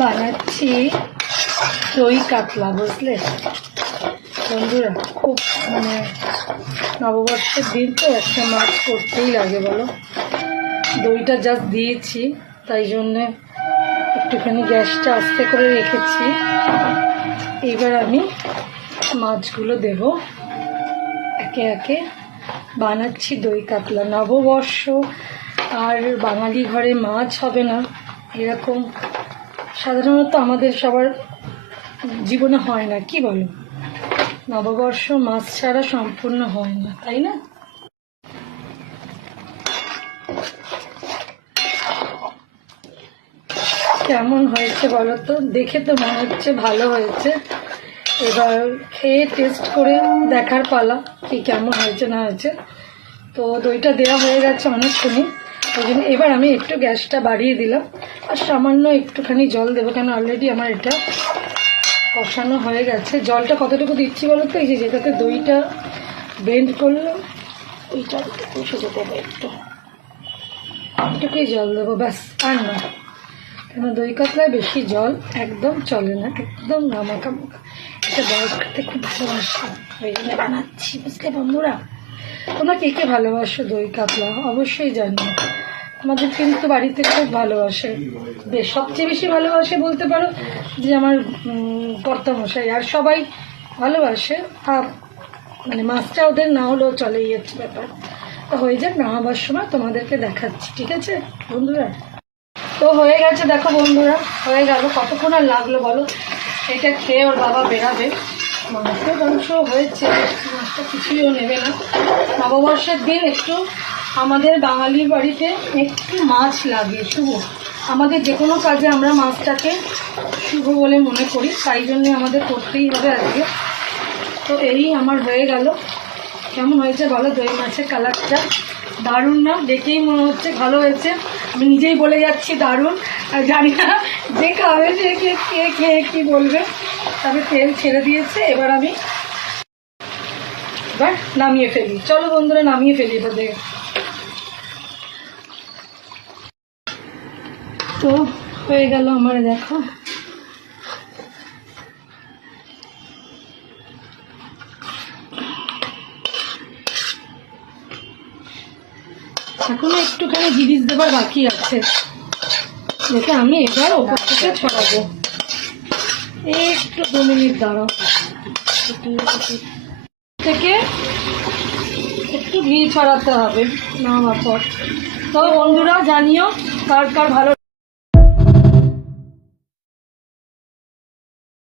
বানাচ্ছি দই কাতলা, বুঝলে বন্ধুরা। খুব মানে নববর্ষের দিন তো একটা মাছ করতেই লাগে বলো। দইটা জাস্ট দিয়েছি, তাই জন্যে একটুখানি গ্যাসটা আস্তে করে রেখেছি। এবার আমি মাছগুলো দেব একে একে। বানাচ্ছি দই কাতলা। নববর্ষ আর বাঙালি ঘরে মাছ হবে না এরকম সাধারণত আমাদের সবার জীবনে হয় না, কি বলো? নববর্ষ মাছ ছাড়া সম্পূর্ণ হয় না, তাই না? কেমন হয়েছে বলো তো? দেখে তো মনে হচ্ছে ভালো হয়েছে। এবার খেয়ে টেস্ট করে দেখার পালা কি কেমন হয়েছে না হয়েছে। তো দইটা দেওয়া হয়ে গেছে অনেকক্ষণই, ওই জন্য এবার আমি একটু গ্যাসটা বাড়িয়ে দিলাম আর সামান্য একটুখানি জল দেবো, কেন অলরেডি আমার এটা কষানো হয়ে গেছে। জলটা কতটুকু দিচ্ছি বলো তো? এই যে যেটাতে দইটা বেন্ড করলো ওইটা শুধু দেবো, একটুকুই জল দেবো, ব্যাস, আর না। কেন দই কাতলায় বেশি জল একদম চলে না, একদম নামাকামাকা। এটা বরফ খেতে খুব ভালোবাসে, ওই জন্য বানাচ্ছি, বুঝলে বন্ধুরা। তোমরা কে কে ভালোবাসো দই কাতলা অবশ্যই জানিও। আমাদের কিন্তু বাড়িতে খুব ভালোবাসে, বেশ সবচেয়ে বেশি ভালোবাসে বলতে পারো যে আমার কর্তামশাই, আর সবাই ভালোবাসে। মানে মাছটা ওদের না হলেও চলে, এই হচ্ছে ব্যাপার। তো হয়ে যাক, নামাবার সময় তোমাদেরকে দেখাচ্ছি, ঠিক আছে বন্ধুরা? তো হয়ে গেছে, দেখো বন্ধুরা, হয়ে গেল। কতক্ষণ আর লাগলো বলো? এটা খেয়ে ওর বাবা বেরাবে। মাংস হয়েছে, মাছটা কিছুইও নেবে না। নববর্ষের দিন একটু আমাদের বাঙালির বাড়িতে একটু মাছ লাগে, শুভ। আমাদের যে কোনো কাজে আমরা মাছটাকে শুভ বলে মনে করি, তাই জন্যে আমাদের করতেই হবে আজকে। তো এই আমার হয়ে গেল। কেমন হয়েছে বলো দই মাছের কালারটা? দারুণ না? দেখেই মনে হচ্ছে ভালো হয়েছে। আমি নিজেই বলে যাচ্ছি দারুণ, আর জানি না যে খাবে সে খেয়ে কি বলবে। তবে তেল ছেড়ে দিয়েছে, এবার আমি নামিয়ে ফেলি। চলো বন্ধুরা, নামিয়ে ফেলি এবার। দেখে তো হয়ে গেল আমার, দেখো। এখনো একটুখানি জিনিস দেবার বাকি আছে, যেটা আমি এবার ওপর থেকে ছড়াবো। একটু 2 মিনিট দাঁড়াও। থেকে একটু ঘি ছড়াতে হবে নামার পর। তো বন্ধুরা জানিও কার কার ভালো